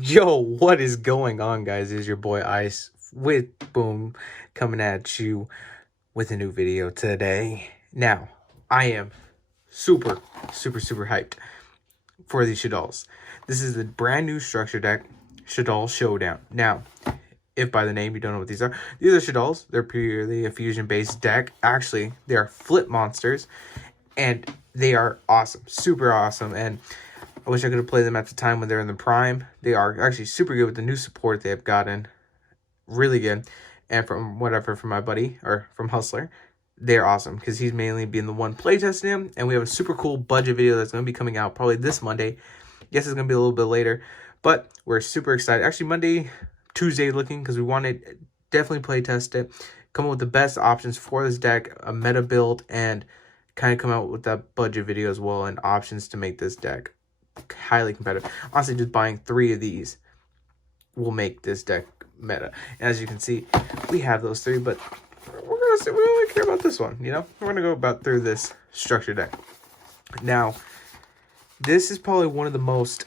Yo, what is going on, guys? It's your boy Ice with Boom coming at you with a new video today. Now, I am super hyped for these Shaddolls. This is the brand new structure deck, Shaddoll Showdown. Now, if by the name you don't know what these are Shaddolls. They're purely a fusion based deck. Actually, they are flip monsters, and they are awesome, super awesome. And I wish I could have played them at the time when they're in the prime. They are actually super good with the new support they have gotten. Really good. And from my buddy, or from Hustler, they're awesome because he's mainly being the one playtesting him. And we have a super cool budget video that's going to be coming out probably this Monday. Yes, it's going to be a little bit later, but we're super excited. Actually, Monday, Tuesday looking, because we want to definitely playtest it, come up with the best options for this deck, a meta build, and kind of come out with that budget video as well and options to make this deck highly competitive. Honestly, just buying 3 of these will make this deck meta. And as you can see, we have those 3, but we only care about this one, you know? We're gonna go through this structure deck. Now, this is probably one of the most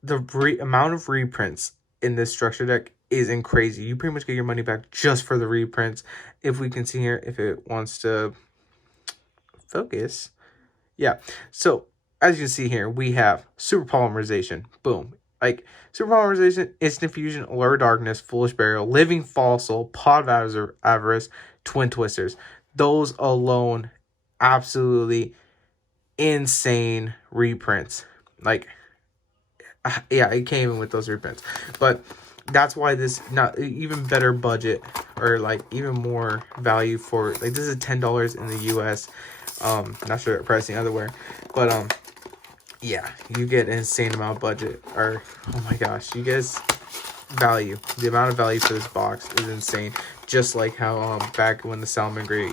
the amount of reprints in this structure deck isn't crazy. You pretty much get your money back just for the reprints. If we can see here, if it wants to focus. Yeah. So as you can see here, we have super polymerization. Boom. Like super polymerization, instant fusion, allure darkness, foolish burial, living fossil, pod of avarice, twin twisters. Those alone, absolutely insane reprints. Like, yeah, it came in with those reprints, but that's why this not even better budget, or like even more value for, like, this is $10 in the US. Not sure pricing otherwhere, but yeah, you get an insane amount of budget, or oh my gosh, you guys, value. The amount of value for this box is insane. Just like how back when the Salmon Gray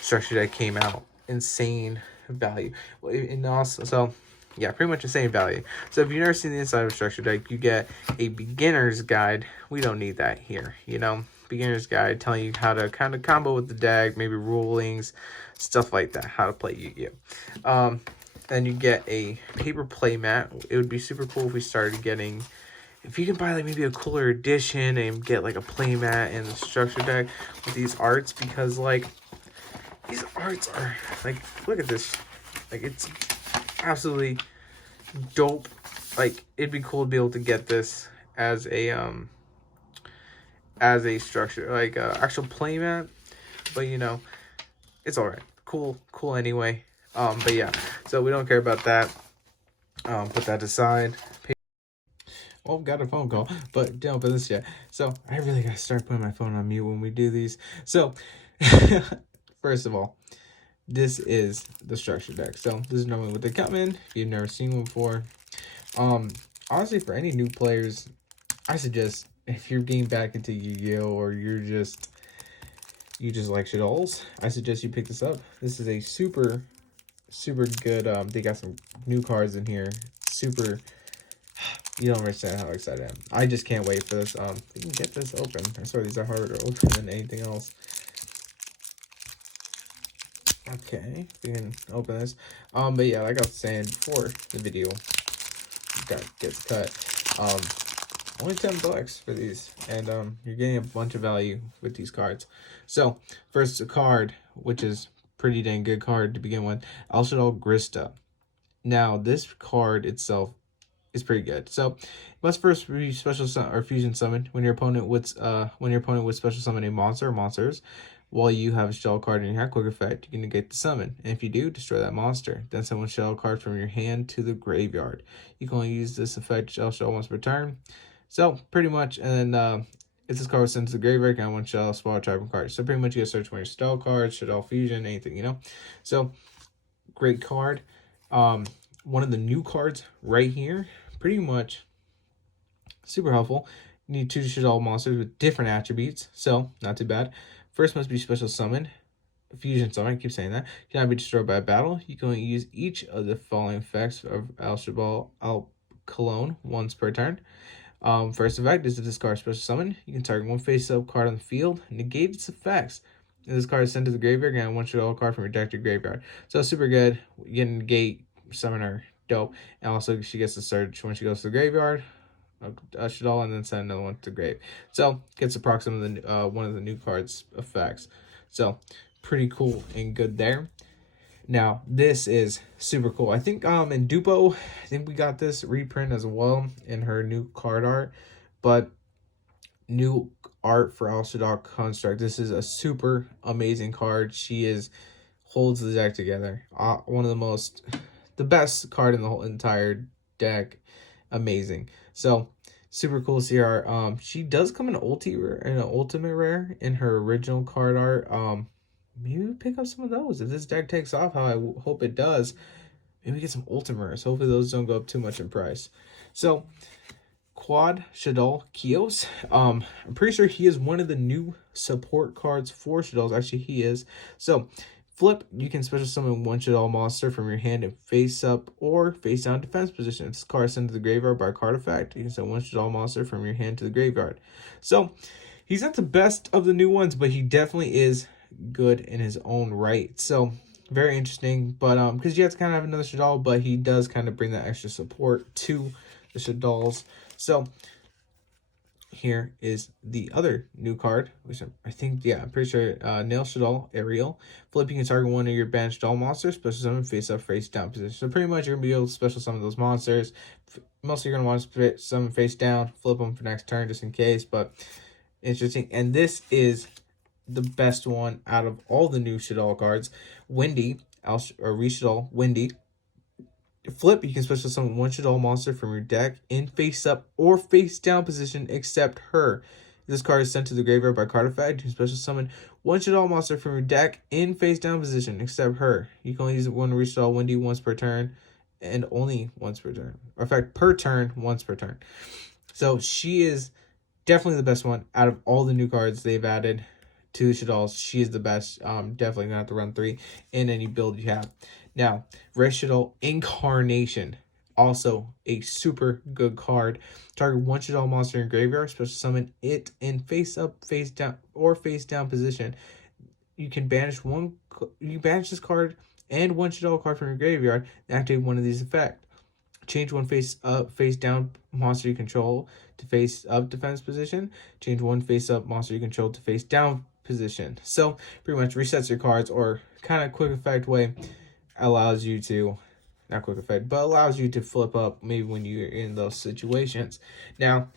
structure deck came out, insane value. And also, so yeah, pretty much the same value. So if you've never seen the inside of a structure deck, you get a beginner's guide. We don't need that here, you know. Beginner's guide telling you how to kind of combo with the deck, maybe rulings, stuff like that, how to play Yu-Gi-Oh. Then you get a paper play mat. It would be super cool if we started getting, if you can buy like maybe a cooler edition and get like a play mat and the structure deck with these arts, because like these arts are like, look at this, like it's absolutely dope. Like it'd be cool to be able to get this as a structure, like actual play mat, but you know, it's all right, cool anyway. But yeah, so we don't care about that. Put that aside. Oh, got a phone call, but don't open this yet. So I really gotta start putting my phone on mute when we do these. So first of all, this is the structure deck. So this is normally what they come in. If you've never seen one before, honestly, for any new players, I suggest, if you're getting back into Yu-Gi-Oh, or you just like Shaddolls, I suggest you pick this up. This is a super good. They got some new cards in here. Super. You don't understand how excited I am. I just can't wait for this. We can get this open. I swear these are harder to open than anything else. Okay, we can open this. But yeah, like I was saying before the video gets cut, only $10 for these, and you're getting a bunch of value with these cards. So first, a card which is pretty dang good card to begin with, Shaddoll Grista. Now this card itself is pretty good. So let's first be special or fusion summon when your opponent would special summon a monster or monsters. While you have a shell card in your hand, quick effect, you can negate the summon. And if you do, destroy that monster. Then summon shell card from your hand to the graveyard. You can only use this effect shell once per turn. So pretty much, and then if this card was sent to the graveyard, and one shell swallow tribal card. So pretty much you get search for your shell cards, Shaddoll fusion, anything, you know. So great card. One of the new cards right here, pretty much super helpful. You need 2 Shaddoll monsters with different attributes, so not too bad. First must be special summon, fusion summon, I keep saying that. Cannot be destroyed by a battle. You can only use each of the following effects of Al Cologne once per turn. First effect is to discard special summon. You can target one face-up card on the field, negate its effects. If this card is sent to the graveyard, and one Shaddoll card from your deck to graveyard. So super good. You can negate summoner dope. And also she gets to search when she goes to the graveyard, Shaddoll, and then send another one to the grave. So gets approximately one of the new cards effects. So pretty cool and good there. Now this is super cool. I think in Dupo, I think we got this reprint as well in her new card art, but new art for Shaddoll Construct. This is a super amazing card. She is holds the deck together. One of the best card in the whole entire deck. Amazing. So super cool to see her. She does come in an ultimate rare in her original card art. Maybe we pick up some of those if this deck takes off. How I hope it does. Maybe we get some ultimate rares. Hopefully those don't go up too much in price. So Quad Shaddoll Kios. I'm pretty sure he is one of the new support cards for Shaddolls. Actually, he is. So flip, you can special summon one Shaddoll monster from your hand in face up or face down defense position. If this card is sent to the graveyard by a card effect, you can send one Shaddoll monster from your hand to the graveyard. So he's not the best of the new ones, but he definitely is good in his own right. So very interesting. But because you have to kind of have another Shaddoll, but he does kind of bring that extra support to the Shaddolls. So here is the other new card, which I think, yeah, I'm pretty sure, Nail Shaddoll Aerial. Flip, you can target one of your banished Shaddoll monsters, special summon face up, face down position. So pretty much you're going to be able to special summon those monsters. Mostly you're going to want to summon face down, flip them for next turn just in case, but interesting. And this is the best one out of all the new Shaddoll cards. Windy, or Reshaddoll Windy. Flip, you can special summon one Shaddoll monster from your deck in face up or face down position except her. If this card is sent to the graveyard by card effect, you can special summon one Shaddoll monster from your deck in face down position except her. You can only use one Reshaddoll Windy once per turn and only once per turn. Or in fact, per turn, once per turn. So she is definitely the best one out of all the new cards they've added to Shaddolls. She is the best. Definitely gonna have to run 3 in any build you have. Now, Red Shaddoll Incarnation, also a super good card. Target one Shaddoll monster in graveyard, special summon it in face up, face down, or face down position. You can banish this card and one Shaddoll card from your graveyard and activate one of these effects. Change one face up, face down monster you control to face up defense position. Change one face up monster you control to face down position. So pretty much resets your cards, or kind of quick effect way allows you to, not quick effect, but allows you to flip up maybe when you're in those situations. Now,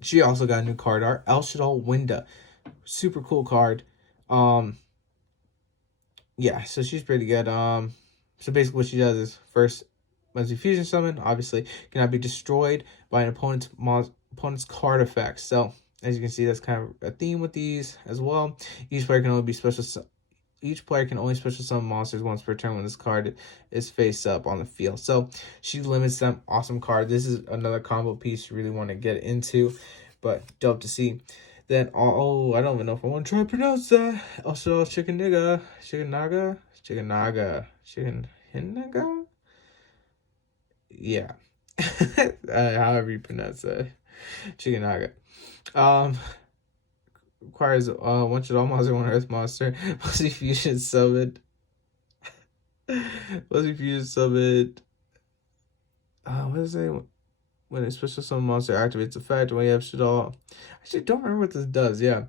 she also got a new card art, Shaddoll Winda. Super cool card. Yeah, so she's pretty good. So basically what she does is, first, when you fusion summon, obviously cannot be destroyed by an opponent's card effects. So as you can see, that's kind of a theme with these as well. Each player can only special summon monsters once per turn when this card is face up on the field. So she limits them. Awesome card. This is another combo piece you really want to get into, but dope to see. Then, oh, I don't even know if I want to try to pronounce that. Also, Chicken Naga. Yeah. However you pronounce that. Chicken Naga. Requires one Shaddoll monster, one Earth monster. Must be fusion summoned. What is it? When a special summon monster activates effect, when you have Shaddoll. I actually don't remember what this does. Yeah.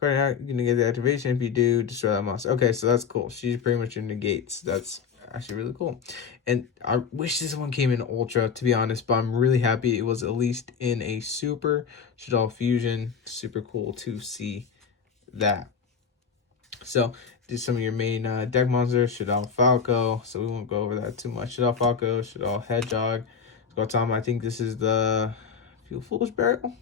You're gonna get the activation. If you do, destroy that monster. Okay, so that's cool. She's pretty much your negates. That's actually really cool. And I wish this one came in Ultra, to be honest, but I'm really happy it was at least in a Super Shaddoll Fusion. Super cool to see that. So, these some of your main deck monsters. Shaddoll Falco. So we won't go over that too much. Shaddoll Falco, Shaddoll Hedgehog. Tom, I think this is the Foolish Burial.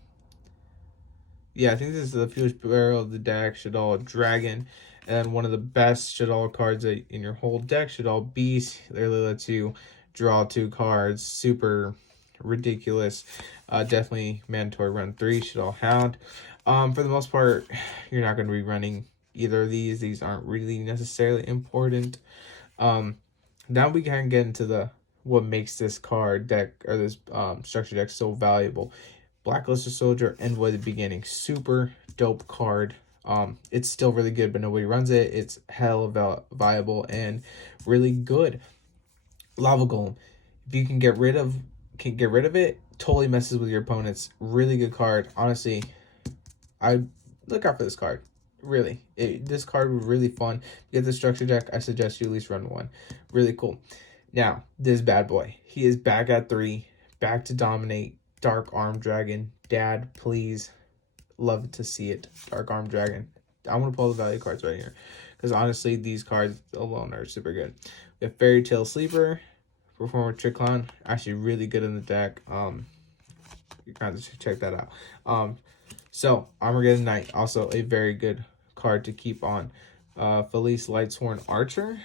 Yeah, I think this is the Foolish Burial of the deck. Shaddoll Dragon. And one of the best Shaddoll cards in your whole deck, Shaddoll Beast. Literally lets you draw 2 cards. Super ridiculous. Definitely mandatory run 3. Shaddoll Hound. For the most part, you're not going to be running either of these. These aren't really necessarily important. Now we can get into what makes this card deck, or this structure deck, so valuable. Blacklisted Soldier, Envoy the Beginning. Super dope card. It's still really good, but nobody runs it. It's hella viable and really good. Lava Golem. If you can get rid of it, totally messes with your opponents. Really good card. Honestly, I look out for this card. Really, this card was really fun. Get the structure deck. I suggest you at least run one. Really cool. Now, this bad boy. He is back at 3, back to dominate. Dark Arm Dragon. Dad, please. Love to see it. Dark Arm Dragon. I'm going to pull the value cards right here. Because honestly, these cards alone are super good. We have Fairy Tale Sleeper. Performer Trick Clown. Actually really good in the deck. You kind of check that out. So, Armageddon Knight. Also a very good card to keep on. Felice Lightsworn Archer.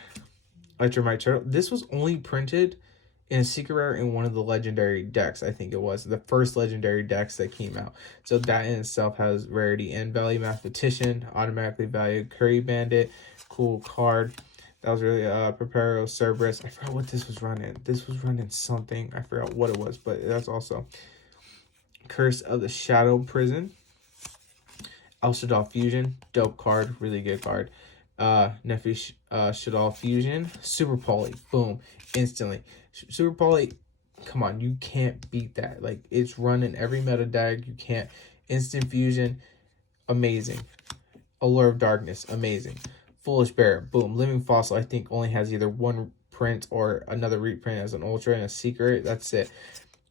Electromite Turtle. This was only printed in a secret rare in one of the legendary decks. I think it was the first legendary decks that came out. So that in itself has rarity and value. Mathematician, automatically valued. Curry Bandit, cool card. That was really Preparo Cerberus. I forgot what this was running. This was running something. I forgot what it was, but that's also Curse of the Shadow Prison. Shaddoll Fusion, dope card, really good card. Nephew Shaddoll Fusion, Super Poly, boom, instantly. Super Poly, come on, you can't beat that. Like, it's running every meta deck. You can't. Instant Fusion, amazing. Allure of Darkness, amazing. Foolish Bear, boom. Living Fossil, I think only has either one print or another reprint as an ultra and a secret. That's it.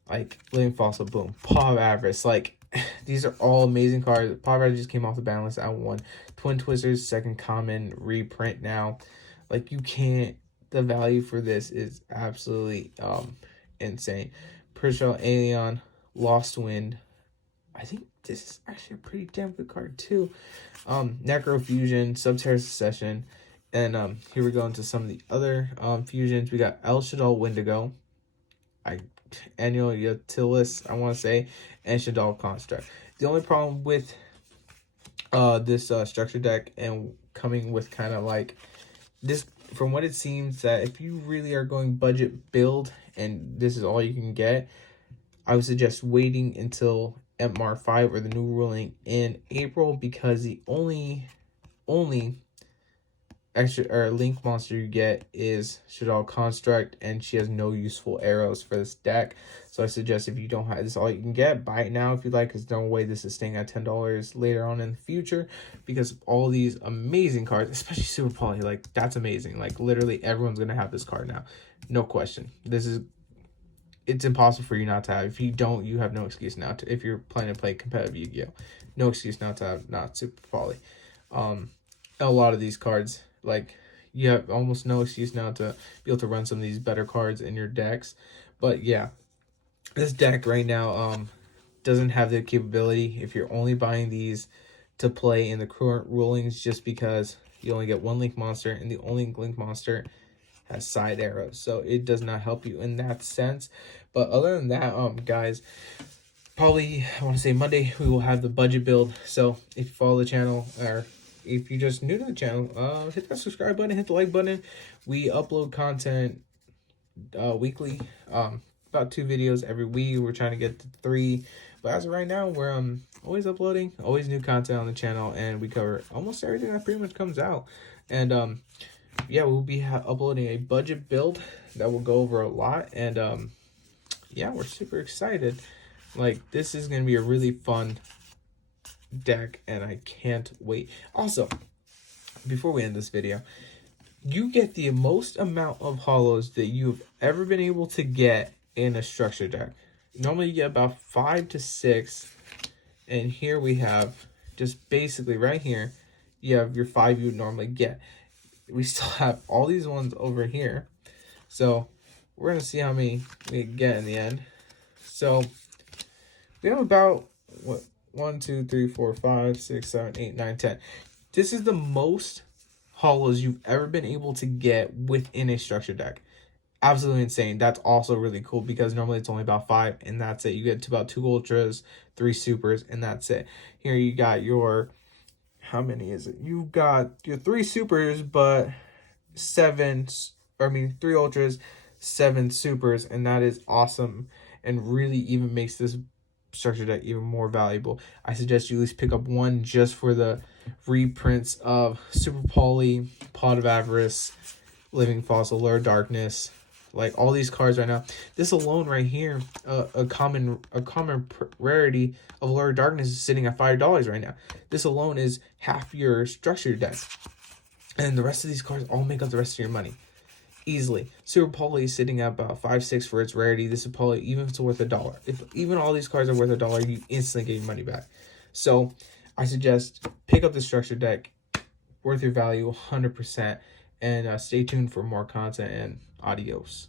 Like, Living Fossil, boom. Paw of Avarice, like, these are all amazing cards. Paw of Avarice just came off the ban list. I won. Twin Twisters, second common reprint now. Like, you can't. The value for this is absolutely insane. Pershal Aeon, Lost Wind. I think this is actually a pretty damn good card too. Necrofusion, Subterra Secession, and here we go into some of the other fusions. We got El Shaddoll Wendigo, Annual Utilis, I want to say, and Shaddoll Construct. The only problem with this structure deck and coming with kind of like this, from what it seems, that if you really are going budget build and this is all you can get, I would suggest waiting until MR 5 or the new ruling in April, because the only extra or link monster you get is Shaddoll Construct, and she has no useful arrows for this deck. So I suggest, if you don't have this all you can get, buy it now if you like, because no way this is staying at $10 later on in the future, because of all these amazing cards, especially Super Poly. Like, that's amazing. Like, literally everyone's gonna have this card now, no question. It's impossible for you not to have. If you don't, you have no excuse now to. If you're planning to play competitive Yu-Gi-Oh, no excuse not to have not Super Poly. A lot of these cards, like, you have almost no excuse now to be able to run some of these better cards in your decks. But yeah, this deck right now doesn't have the capability, if you're only buying these to play in the current rulings, just because you only get one link monster, and the only link monster has side arrows, so it does not help you in that sense. But other than that, guys, probably I want to say Monday we will have the budget build. So if you follow the channel, or if you're just new to the channel, hit that subscribe button, hit the like button. We upload content weekly, about 2 videos every week. We're trying to get to 3, but as of right now, we're always uploading, always new content on the channel, and we cover almost everything that pretty much comes out. And yeah, we'll be uploading a budget build that will go over a lot, and yeah, we're super excited. Like, this is gonna be a really fun deck, and I can't wait. Also, before we end this video, you get the most amount of hollows that you've ever been able to get in a structure deck. Normally you get about 5 to 6, and here we have, just basically right here, you have your 5 you would normally get. We still have all these ones over here, so we're gonna see how many we get in the end. So we have about, what, 1, 2, 3, 4, 5, 6, 7, 8, 9, 10. This is the most hollows you've ever been able to get within a structure deck. Absolutely insane. That's also really cool, because normally it's only about 5, and that's it. You get to about 2 ultras, 3 supers, and that's it. Here you got your, how many is it? You've got your 3 supers, but 3 ultras, 7 supers, and that is awesome, and really even makes this structure deck even more valuable. I suggest you at least pick up one just for the reprints of Super Poly, Pot of Avarice, Living Fossil, Allure of Darkness, Like all these cards right now, this alone right here, a common rarity of Lord of Darkness is sitting at $5 right now. This alone is half your structure deck, and the rest of these cards all make up the rest of your money easily. Super Poly is sitting at about 5-6 for its rarity. This is probably, even if it's worth $1, if even all these cards are worth $1, you instantly get your money back. So I suggest pick up the structure deck, worth your value 100%, and stay tuned for more content, and adios.